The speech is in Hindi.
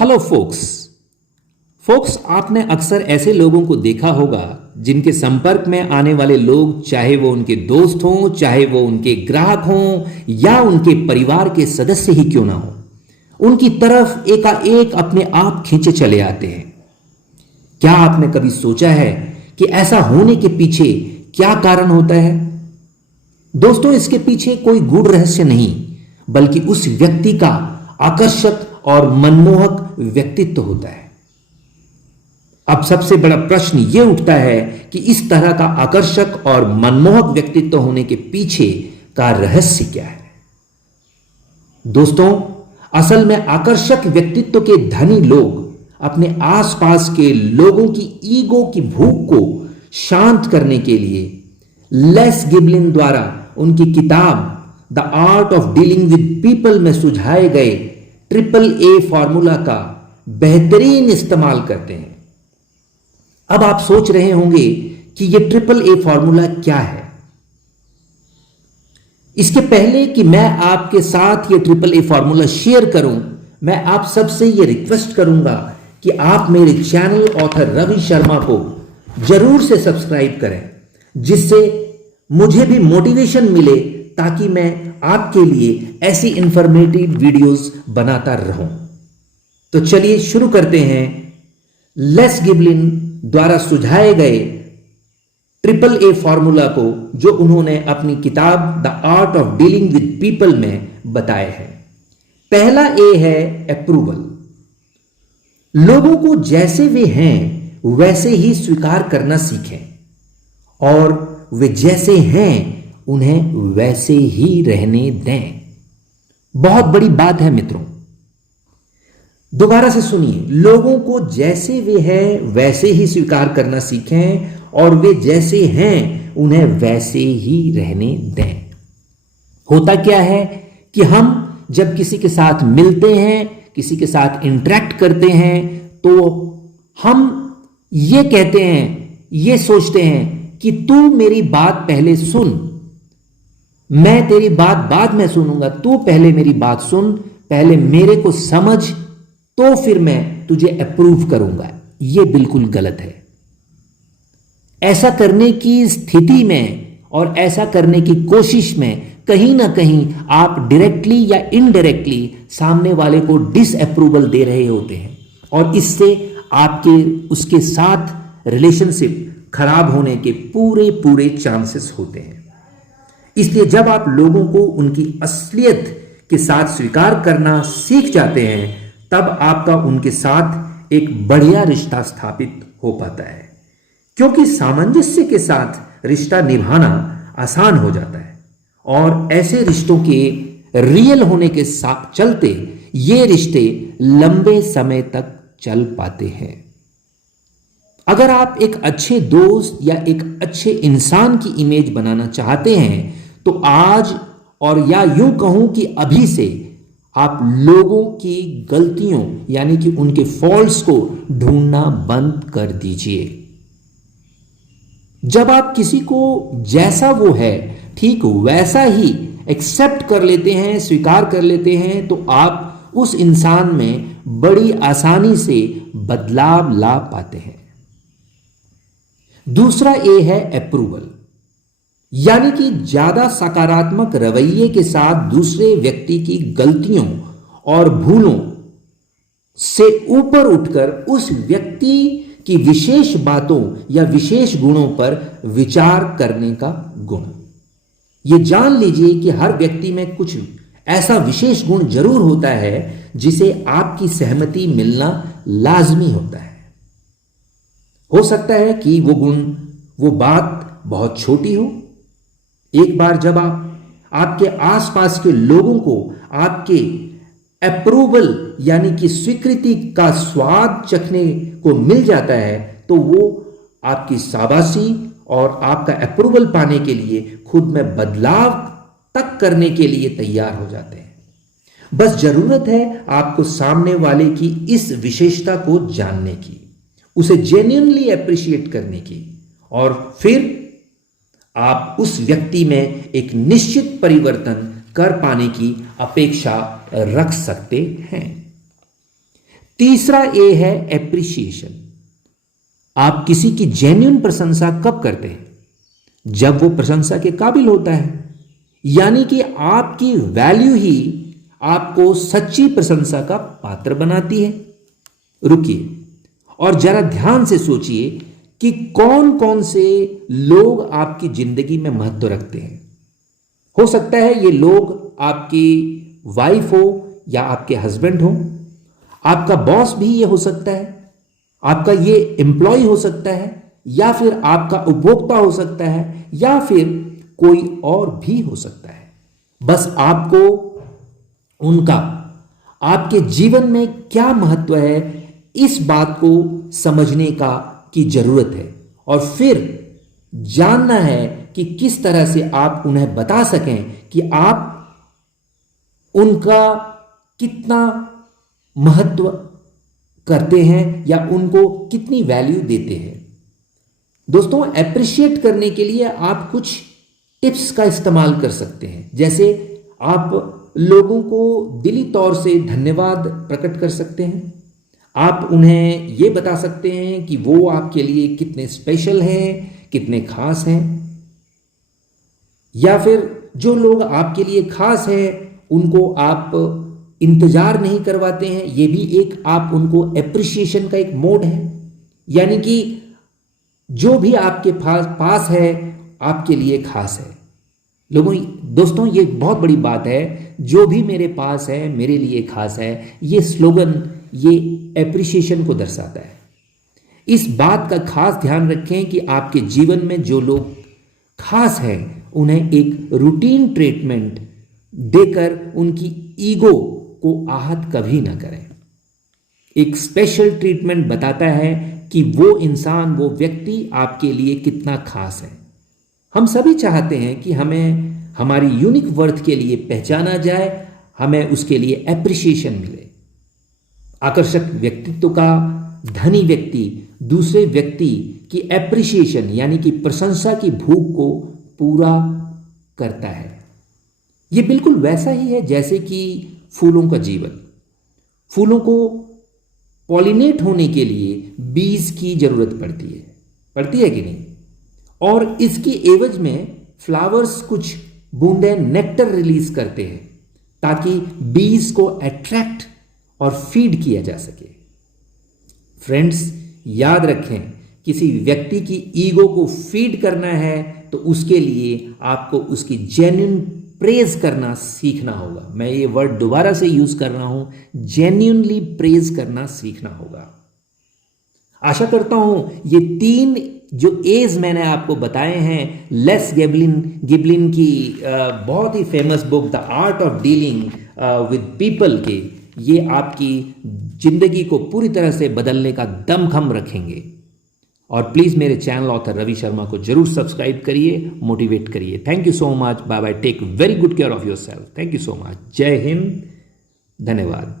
हेलो फोक्स आपने अक्सर ऐसे लोगों को देखा होगा जिनके संपर्क में आने वाले लोग, चाहे वो उनके दोस्त हों, चाहे वो उनके ग्राहक हों या उनके परिवार के सदस्य ही क्यों ना हो, उनकी तरफ एकाएक अपने आप खींचे चले आते हैं। क्या आपने कभी सोचा है कि ऐसा होने के पीछे क्या कारण होता है? दोस्तों, इसके पीछे कोई गूढ़ रहस्य नहीं, बल्कि उस व्यक्ति का आकर्षक और मनमोहक व्यक्तित्व होता है। अब सबसे बड़ा प्रश्न यह उठता है कि इस तरह का आकर्षक और मनमोहक व्यक्तित्व होने के पीछे का रहस्य क्या है? दोस्तों, असल में आकर्षक व्यक्तित्व के धनी लोग अपने आसपास के लोगों की ईगो की भूख को शांत करने के लिए लेस गिबलिन द्वारा उनकी किताब the art of dealing with people में सुझाए गए AAA फॉर्मूला का बेहतरीन इस्तेमाल करते हैं। अब आप सोच रहे होंगे कि यह AAA फॉर्मूला क्या है। इसके पहले कि मैं आपके साथ यह AAA फॉर्मूला शेयर करूं, मैं आप सबसे यह रिक्वेस्ट करूंगा कि आप मेरे चैनल ऑथर रवि शर्मा को जरूर से सब्सक्राइब करें, जिससे मुझे भी मोटिवेशन मिले ताकि मैं आपके लिए ऐसी इंफॉर्मेटिव वीडियोस बनाता रहूं। तो चलिए शुरू करते हैं लेस गिबलिन द्वारा सुझाए गए AAA फॉर्मूला को, जो उन्होंने अपनी किताब the art of dealing with people में बताए हैं। पहला A है अप्रूवल। लोगों को जैसे वे हैं वैसे ही स्वीकार करना सीखें और वे जैसे हैं उन्हें वैसे ही रहने दें। बहुत बड़ी बात है मित्रों, दोबारा से सुनिए। लोगों को जैसे वे हैं वैसे ही स्वीकार करना सीखें और वे जैसे हैं उन्हें वैसे ही रहने दें। होता क्या है कि हम जब किसी के साथ मिलते हैं, किसी के साथ इंटरेक्ट करते हैं, तो हम ये कहते हैं, ये सोचते हैं कि तू मेरी बात पहले सुन, मैं तेरी बात बाद में सुनूंगा, तू पहले मेरी बात सुन, पहले मेरे को समझ, तो फिर मैं तुझे अप्रूव करूंगा। यह बिल्कुल गलत है। ऐसा करने की स्थिति में और ऐसा करने की कोशिश में कहीं ना कहीं आप डायरेक्टली या इनडायरेक्टली सामने वाले को डिसअप्रूवल दे रहे होते हैं और इससे आपके उसके साथ रिलेशनशिप खराब होने के पूरे चांसेस होते हैं। इसलिए जब आप लोगों को उनकी असलियत के साथ स्वीकार करना सीख जाते हैं, तब आपका उनके साथ एक बढ़िया रिश्ता स्थापित हो पाता है, क्योंकि सामंजस्य के साथ रिश्ता निभाना आसान हो जाता है और ऐसे रिश्तों के रियल होने के साथ चलते ये रिश्ते लंबे समय तक चल पाते हैं। अगर आप एक अच्छे दोस्त या एक अच्छे इंसान की इमेज बनाना चाहते हैं, तो आज और या यूं कहूं कि अभी से आप लोगों की गलतियों यानी कि उनके फॉल्ट्स को ढूंढना बंद कर दीजिए। जब आप किसी को जैसा वो है ठीक वैसा ही एक्सेप्ट कर लेते हैं, स्वीकार कर लेते हैं, तो आप उस इंसान में बड़ी आसानी से बदलाव ला पाते हैं। दूसरा A है अप्रूवल, यानी कि ज्यादा सकारात्मक रवैये के साथ दूसरे व्यक्ति की गलतियों और भूलों से ऊपर उठकर उस व्यक्ति की विशेष बातों या विशेष गुणों पर विचार करने का गुण। यह जान लीजिए कि हर व्यक्ति में कुछ ऐसा विशेष गुण जरूर होता है जिसे आपकी सहमति मिलना लाजमी होता है। हो सकता है कि वो बात बहुत छोटी हो। एक बार जब आपके आसपास के लोगों को आपके अप्रूवल यानी कि स्वीकृति का स्वाद चखने को मिल जाता है, तो वो आपकी शाबाशी और आपका अप्रूवल पाने के लिए खुद में बदलाव तक करने के लिए तैयार हो जाते हैं। बस जरूरत है आपको सामने वाले की इस विशेषता को जानने की, उसे जेन्युइनली अप्रिशिएट करने की, और फिर आप उस व्यक्ति में एक निश्चित परिवर्तन कर पाने की अपेक्षा रख सकते हैं। तीसरा ए है एप्रिसिएशन। आप किसी की जेन्युइन प्रशंसा कब करते हैं? जब वो प्रशंसा के काबिल होता है, यानी कि आपकी वैल्यू ही आपको सच्ची प्रशंसा का पात्र बनाती है। रुकिए और जरा ध्यान से सोचिए कि कौन कौन से लोग आपकी जिंदगी में महत्व रखते हैं। हो सकता है ये लोग आपकी वाइफ हो या आपके हस्बैंड हो, आपका बॉस भी ये हो सकता है, आपका ये एम्प्लॉय हो सकता है, या फिर आपका उपभोक्ता हो सकता है, या फिर कोई और भी हो सकता है। बस आपको उनका आपके जीवन में क्या महत्व है इस बात को समझने की जरूरत है, और फिर जानना है कि किस तरह से आप उन्हें बता सकें कि आप उनका कितना महत्व करते हैं या उनको कितनी वैल्यू देते हैं। दोस्तों, एप्रिशिएट करने के लिए आप कुछ टिप्स का इस्तेमाल कर सकते हैं। जैसे आप लोगों को दिली तौर से धन्यवाद प्रकट कर सकते हैं। आप उन्हें ये बता सकते हैं कि वो आपके लिए कितने स्पेशल हैं, कितने खास हैं। या फिर जो लोग आपके लिए खास हैं उनको आप इंतजार नहीं करवाते हैं, ये भी एक आप उनको एप्रिसिएशन का एक मोड है। यानी कि जो भी आपके पास है आपके लिए खास है। दोस्तों, ये बहुत बड़ी बात है, जो भी मेरे पास है मेरे लिए खास है। ये स्लोगन ये एप्रिसिएशन को दर्शाता है। इस बात का खास ध्यान रखें कि आपके जीवन में जो लोग खास हैं उन्हें एक रूटीन ट्रीटमेंट देकर उनकी ईगो को आहत कभी ना करें। एक स्पेशल ट्रीटमेंट बताता है कि वो इंसान, वो व्यक्ति आपके लिए कितना खास है। हम सभी चाहते हैं कि हमें हमारी यूनिक वर्थ के लिए पहचाना जाए, हमें उसके लिए एप्रिसिएशन मिले। आकर्षक व्यक्तित्व का धनी व्यक्ति दूसरे व्यक्ति की एप्रिसिएशन यानी कि प्रशंसा की भूख को पूरा करता है। यह बिल्कुल वैसा ही है जैसे कि फूलों का जीवन। फूलों को पॉलिनेट होने के लिए बीज की जरूरत पड़ती है कि नहीं? और इसकी एवज में फ्लावर्स कुछ बूंदें नेक्टर रिलीज करते हैं ताकि बीज को अट्रैक्ट और फीड किया जा सके। फ्रेंड्स, याद रखें, किसी व्यक्ति की ईगो को फीड करना है तो उसके लिए आपको उसकी जेन्युइन प्रेज करना सीखना होगा। मैं ये वर्ड दोबारा से यूज कर रहा हूं, जेन्युइनली प्रेज करना सीखना होगा। आशा करता हूं ये 3 जो एज मैंने आपको बताए हैं, लेस गिबलिन की बहुत ही famous book the art of dealing with people के, ये आपकी जिंदगी को पूरी तरह से बदलने का दमखम रखेंगे। और प्लीज़ मेरे चैनल ऑथर रवि शर्मा को जरूर सब्सक्राइब करिए, मोटिवेट करिए। Thank you so much. Bye bye. Take very good care of yourself. Thank you so much. जय हिंद। धन्यवाद।